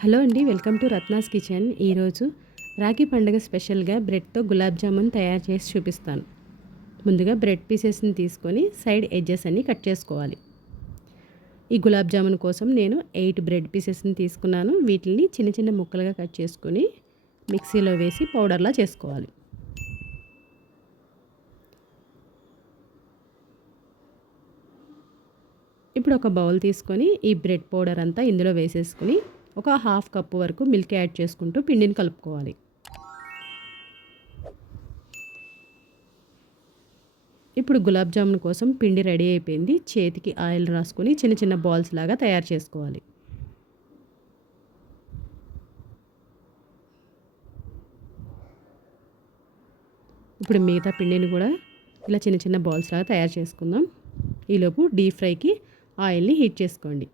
Hello అండి welcome to Ratna's kitchen. ఈరోజు రాఖీ పండుగ స్పెషల్గా బ్రెడ్తో గులాబ్ జామున్ తయారు చేసి చూపిస్తాను. ముందుగా బ్రెడ్ పీసెస్ని తీసుకొని సైడ్ ఎడ్జెస్ అన్ని కట్ చేసుకోవాలి. ఈ గులాబ్ జామున్ కోసం నేను ఎయిట్ బ్రెడ్ పీసెస్ని తీసుకున్నాను. వీటిని చిన్న చిన్న ముక్కలుగా కట్ చేసుకొని మిక్సీలో వేసి పౌడర్లా చేసుకోవాలి. ఇప్పుడు ఒక బౌల్ తీసుకొని ఈ బ్రెడ్ పౌడర్ అంతా ఇందులో వేసేసుకుని ఒక హాఫ్ కప్పు వరకు మిల్క్ యాడ్ చేసుకుంటూ పిండిని కలుపుకోవాలి. ఇప్పుడు గులాబ్ జామున్ కోసం పిండి రెడీ అయిపోయింది. చేతికి ఆయిల్ రాసుకొని చిన్న చిన్న బాల్స్ లాగా తయారు చేసుకోవాలి. ఇప్పుడు మిగతా పిండిని కూడా ఇలా చిన్న చిన్న బాల్స్ లాగా తయారు చేసుకుందాం. ఈలోపు డీప్ ఫ్రైకి ఆయిల్ని హీట్ చేసుకోండి.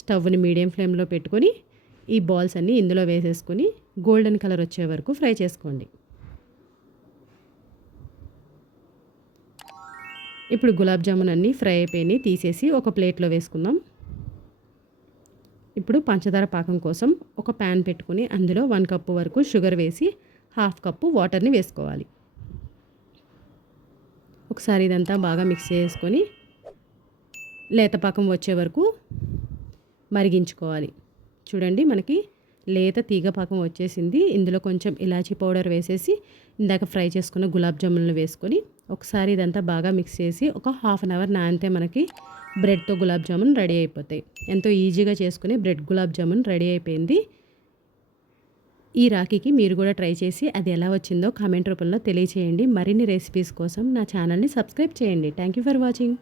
స్టవ్ని మీడియం ఫ్లేమ్లో పెట్టుకొని ఈ బాల్స్ అన్నీ ఇందులో వేసేసుకొని గోల్డెన్ కలర్ వచ్చే వరకు ఫ్రై చేసుకోండి. ఇప్పుడు గులాబ్ జామున్ అన్నీ ఫ్రై అయిపోయినాయి తీసేసి ఒక ప్లేట్లో వేసుకుందాం. ఇప్పుడు పంచదార పాకం కోసం ఒక ప్యాన్ పెట్టుకుని అందులో వన్ కప్పు వరకు షుగర్ వేసి హాఫ్ కప్పు వాటర్ని వేసుకోవాలి. ఒకసారి ఇదంతా బాగా మిక్స్ చేసుకొని లేత పాకం వచ్చే వరకు మరిగించుకోవాలి. చూడండి మనకి లేత తీగ పాకం వచ్చేసింది. ఇందులో కొంచెం ఇలాచీ పౌడర్ వేసేసి ఇందాక ఫ్రై చేసుకున్న గులాబ్ జామున్లు వేసుకొని ఒకసారి ఇదంతా బాగా మిక్స్ చేసి ఒక హాఫ్ అన్ అవర్ నానితే మనకి బ్రెడ్తో గులాబ్ జామున్ రెడీ అయిపోతాయి. ఎంతో ఈజీగా చేసుకుని బ్రెడ్ గులాబ్ జామున్ రెడీ అయిపోయింది. ఈ రాఖీకి మీరు కూడా ట్రై చేసి అది ఎలా వచ్చిందో కామెంట్ రూపంలో తెలియచేయండి. మరిన్ని రెసిపీస్ కోసం నా ఛానల్ని సబ్స్క్రైబ్ చేయండి. Thank you for watching.